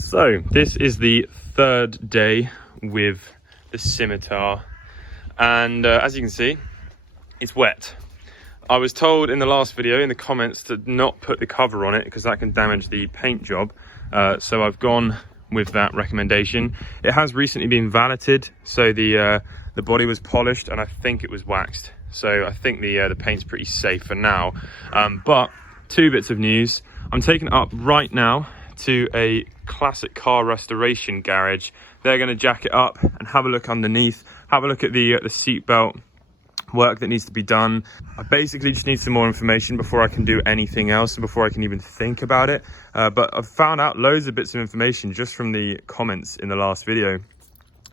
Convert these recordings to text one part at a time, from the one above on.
So this is the third day with the Scimitar, and as you can see, it's wet. I was told in the last video in the comments to not put the cover on it because that can damage the paint job, so I've gone with that recommendation. It has recently been valeted, so the body was polished and I think it was waxed, so I think the paint's pretty safe for now. But two bits of news. I'm taking it up right now to a classic car restoration garage. They're going to jack it up and have a look underneath, have a look at the seat belt work that needs to be done. I basically just need some more information before I can do anything else and before I can even think about it. But I've found out loads of bits of information just from the comments in the last video.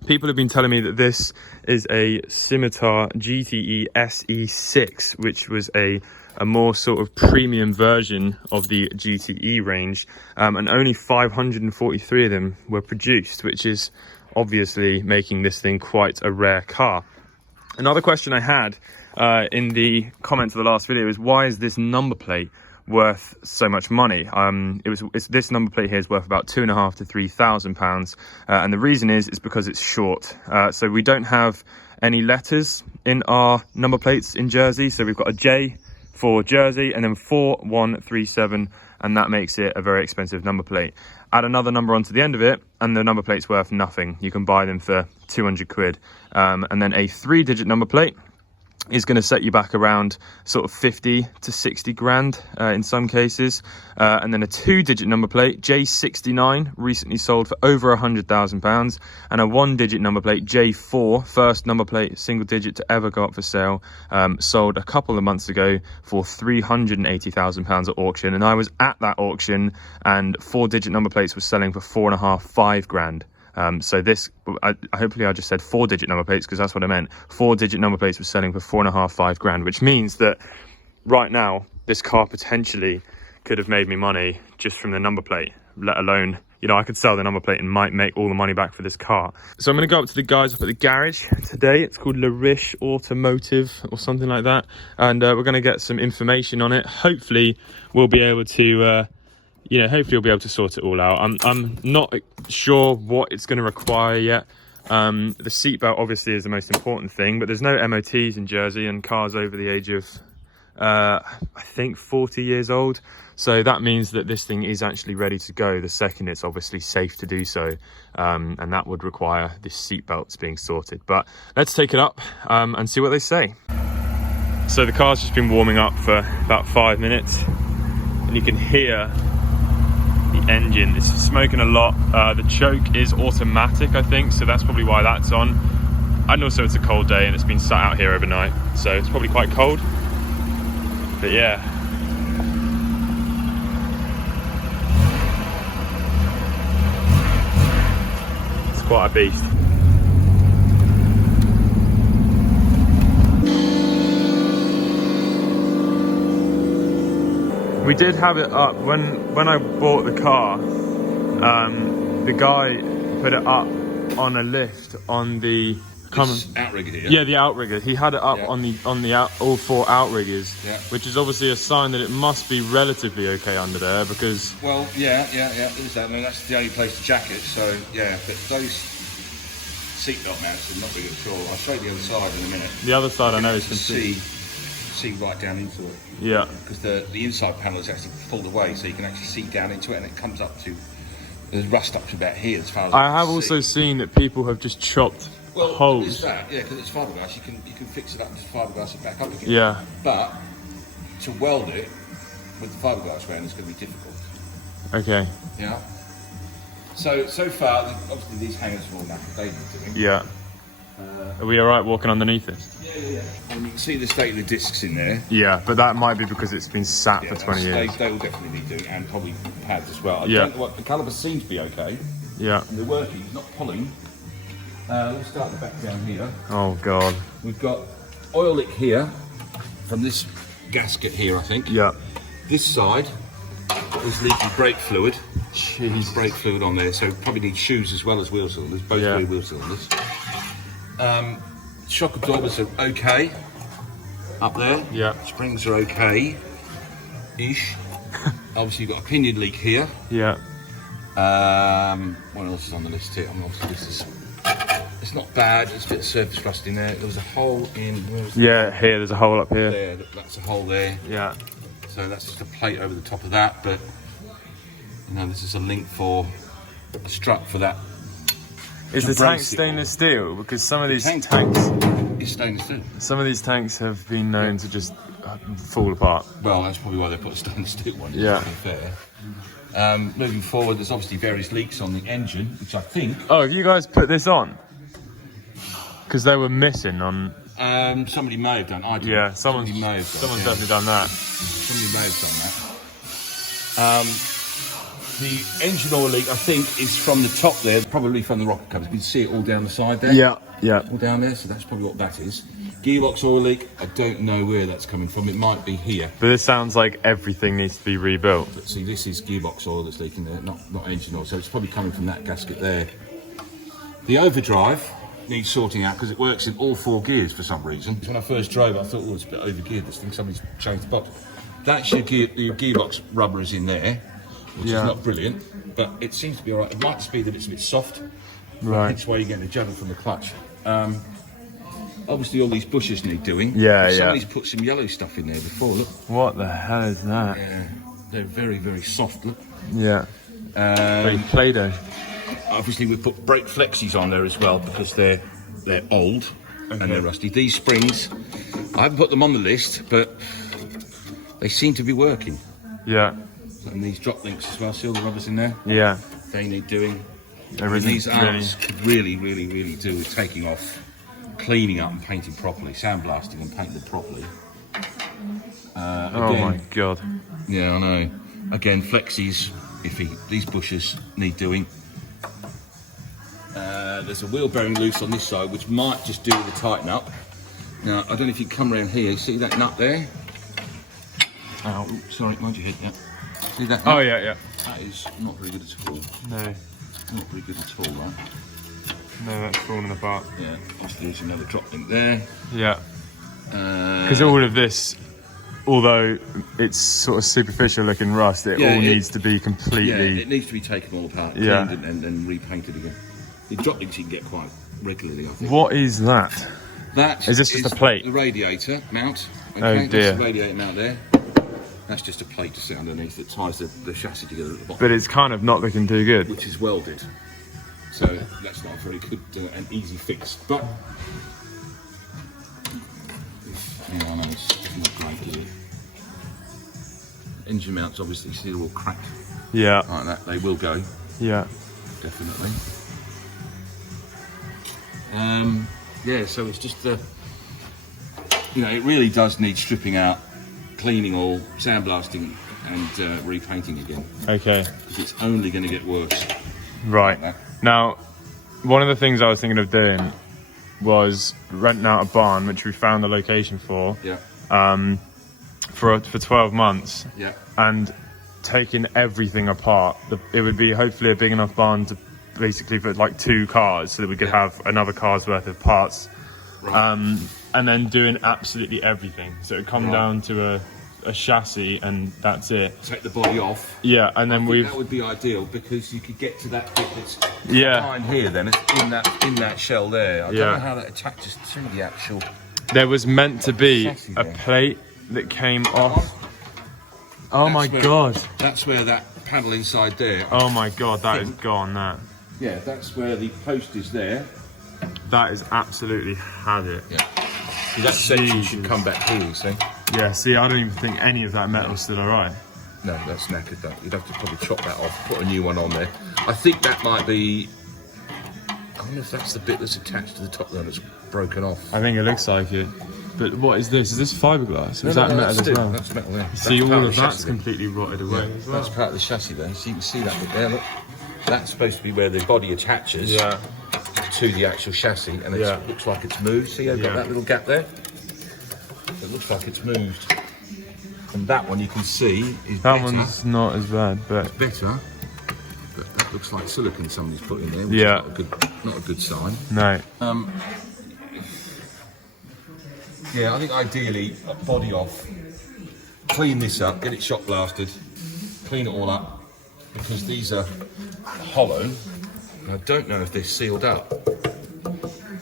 People have been telling me that this is a Scimitar GTE SE6, which was a more sort of premium version of the GTE range, and only 543 of them were produced, which is obviously making this thing quite a rare car. Another question I had in the comments of the last video is, why is this number plate worth so much money? This number plate here is worth about £2,500 to £3,000, and the reason is because it's short. So we don't have any letters in our number plates in Jersey, so we've got a J for Jersey and then 4137, and that makes it a very expensive number plate. Add another number onto the end of it and the number plate's worth nothing. You can buy them for 200 quid. And then a 3-digit number plate is going to set you back around sort of 50 to 60 grand in some cases. And then a 2-digit number plate, J69, recently sold for over £100,000. And a 1-digit number plate, J4, first number plate, single digit to ever go up for sale, sold a couple of months ago for £380,000 at auction. And I was at that auction, and 4-digit number plates were selling for 4.5, 5 grand. So this, hopefully I just said 4-digit number plates because that's what I meant. 4-digit number plates were selling for 4.5, 5 grand, which means that right now this car potentially could have made me money just from the number plate, let alone, you know, I could sell the number plate and might make all the money back for this car. So I'm going to go up to the guys up at the garage today. It's called Larish Automotive or something like that. And we're going to get some information on it. Hopefully we'll be able to hopefully you'll be able to sort it all out. I'm not sure what it's going to require yet. The seatbelt obviously is the most important thing, but there's no MOTs in Jersey and cars over the age of, I think 40 years old. So that means that this thing is actually ready to go the second it's obviously safe to do so. And that would require this seatbelts being sorted. But let's take it up and see what they say. So the car's just been warming up for about 5 minutes, and you can hear the engine. It's smoking a lot. The choke is automatic, I think, so that's probably why that's on. And also it's a cold day and it's been sat out here overnight, so it's probably quite cold. But yeah, it's quite a beast. We did have it up when I bought the car. The guy put it up on a lift on the outrigger here. Yeah, the outrigger. He had it up on the all 4 outriggers, which is obviously a sign that it must be relatively okay under there because. Well, yeah. There's that. I mean, that's the only place to jack it. So yeah, but those seatbelt mounts are not big at all. I'll show you the other side in a minute. The other side I know is complete. See right down into it. Yeah. Because the inside panel is actually pulled away, so you can actually see down into it, and it comes up to, there's rust up to about here as far as I have also seen that people have just chopped holes. It's that, yeah, because it's fiberglass. You can fix it up, just fiberglass it back up again. Yeah. But to weld it with the fiberglass round is going to be difficult. Okay. Yeah. So far, obviously these hangers are all knackered. They've been doing. Yeah. Are we alright walking underneath it? Yeah. And you can see the state of the discs in there. Yeah, but that might be because it's been sat for 20 years. They will definitely need doing, and probably pads as well. I Yeah. don't know what, the calipers seem to be okay. Yeah. And they're working, not pulling. Let's start the back down here. Oh god. We've got oil leak here from this gasket here, I think. Yeah. This side is leaking brake fluid. Jeez. There's brake fluid on there, so probably need shoes as well as wheel cylinders, both rear wheel cylinders. Shock absorbers are okay up there. Yeah. Springs are okay-ish. Obviously you've got a pinion leak here. Yeah. What else is on the list here? I mean, obviously this is, it's not bad. There's a bit of surface rust in there. There was a hole in. Yeah, here. There's a hole up here. There, that's a hole there. Yeah. So that's just a plate over the top of that. But you know, this is a link for a strut for that. Is the tank stainless steel? Because some of these tanks is stainless steel. Some of these tanks have been known to just fall apart. Well, that's probably why they put a stainless steel one. Yeah. To be fair. Moving forward, there's obviously various leaks on the engine, which I think. Oh, have you guys put this on? Because they were missing on. Somebody may have done. I didn't. Yeah, Somebody may have done. Someone's definitely done that. Somebody may have done that. The engine oil leak, I think, is from the top there, probably from the rocket covers. You can see it all down the side there. Yeah, yeah. All down there, so that's probably what that is. Gearbox oil leak, I don't know where that's coming from. It might be here. But this sounds like everything needs to be rebuilt. But see, this is gearbox oil that's leaking there, not engine oil, so it's probably coming from that gasket there. The overdrive needs sorting out because it works in all 4 gears for some reason. When I first drove, I thought, oh, it's a bit overgeared, this thing, somebody's changed the box. That's your gearbox rubber is in there, which is not brilliant, but it seems to be all right. It might just be that it's a bit soft. Right. That's why you're getting the juggle from the clutch. Obviously, all these bushes need doing. Yeah, Somebody's put some yellow stuff in there before, look. What the hell is that? Yeah, they're very, very soft, look. Yeah. Play-Doh. Obviously, we put brake flexis on there as well because they're old and they're rusty. These springs, I haven't put them on the list, but they seem to be working. Yeah. And these drop links as well, see all the rubbers in there? Yeah. They need doing. Everything. These arms could really, really, really do with taking off, cleaning up and painting properly, sandblasting and painting them properly. Oh my god. Yeah, I know. Again, flexis, iffy. These bushes need doing. There's a wheel bearing loose on this side, which might just do with a tighten up. Now, I don't know if you can come around here. See that nut there? Oh, sorry, mind you hit that. See that nut? Oh yeah, yeah. That is not very good at all. No. Not very good at all, right? No, that's falling apart. Yeah, obviously there's another drop link there. Yeah. Because all of this, although it's sort of superficial looking rust, it all needs to be completely. Yeah, it needs to be taken all apart, cleaned and then repainted again. The drop links you can get quite regularly, I think. What is that? That is this just a plate? The radiator mount. Okay? Oh dear. That's the radiator mount there. That's just a plate to sit underneath that ties the chassis together at the bottom. But it's kind of not looking too good. Which is welded. So that's not a very good and easy fix. But yeah, I know it's not great gear. Engine mounts obviously see they're all cracked. Yeah. Like that, they will go. Yeah. Definitely. Yeah, so it's just you know, it really does need stripping out, cleaning all, sandblasting and repainting again. Okay. Because it's only going to get worse. Right. Like now, one of the things I was thinking of doing was renting out a barn, which we found the location for. Yeah. For 12 months. Yeah. And taking everything apart. It would be hopefully a big enough barn to basically put like 2 cars, so that we could have another car's worth of parts. Right. And then doing absolutely everything. So it would come down to a chassis and that's it. Take the body off. Yeah, and then that would be ideal because you could get to that bit that's behind here. Then it's in that shell there. I don't know how that attaches to the actual. There was meant to be a plate that came off. Oh my god! That's where that panel inside there. Oh my god, that is gone. That. Yeah, that's where the post is there. That is absolutely had it. Yeah. See, that section should come back here, you see? Yeah, see, I don't even think any of that metal's still alright. No, that's knackered, though. You'd have to probably chop that off, put a new one on there. I think that might be... I wonder if that's the bit that's attached to the top there that's broken off. I think it looks like it. But what is this? Is this fiberglass? Or is that metal as well? That's metal there. See, all of that's completely rotted away as well. That's part of the chassis there, so you can see that bit there, look. That's supposed to be where the body attaches to the actual chassis, and it looks like it's moved. See, I've got that little gap there? It looks like it's moved. And that one you can see is that one's not as bad, but... It's better, but that looks like silicone somebody's put in there, which is not a good sign. No. Yeah, I think ideally, body off, clean this up, get it shot blasted, clean it all up, because these are hollow. And I don't know if they're sealed up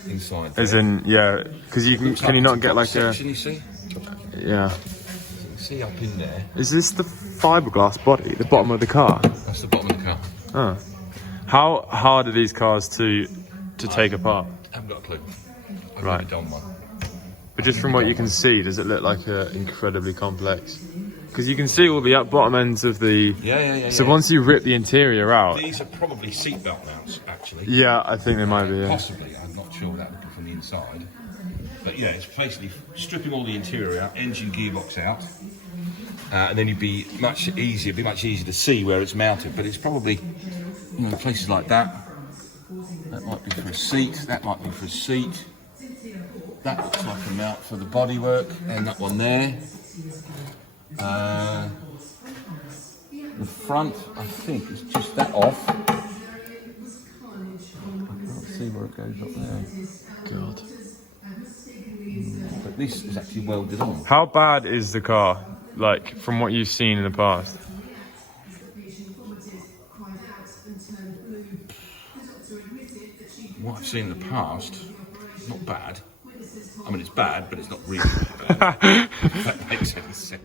inside. As in, yeah, because you can you not get like a... section, you see? Yeah. You can see up in there. Is this the fiberglass body, the bottom of the car? That's the bottom of the car. Oh. How hard are these cars to take apart? I haven't got a clue. I've Right. never done one. But just from what you can see, does it look like incredibly complex? Because you can see all the bottom ends of the... Yeah. So once you rip the interior out... These are probably seatbelt mounts, actually. Yeah, I think they might be, yeah. Possibly. I'm not sure without looking from the inside. But yeah, it's basically stripping all the interior out, engine gearbox out. And then it'd be much easier to see where it's mounted. But it's probably, you know, places like that. That might be for a seat, that might be for a seat. That looks like a mount for the bodywork, and that one there. The front, I think, is just that off. I can't see where it goes up there. God. But this is actually welded on. How bad is the car, like, from what you've seen in the past? What I've seen in the past, not bad. I mean, it's bad, but it's not really bad. If that makes any sense.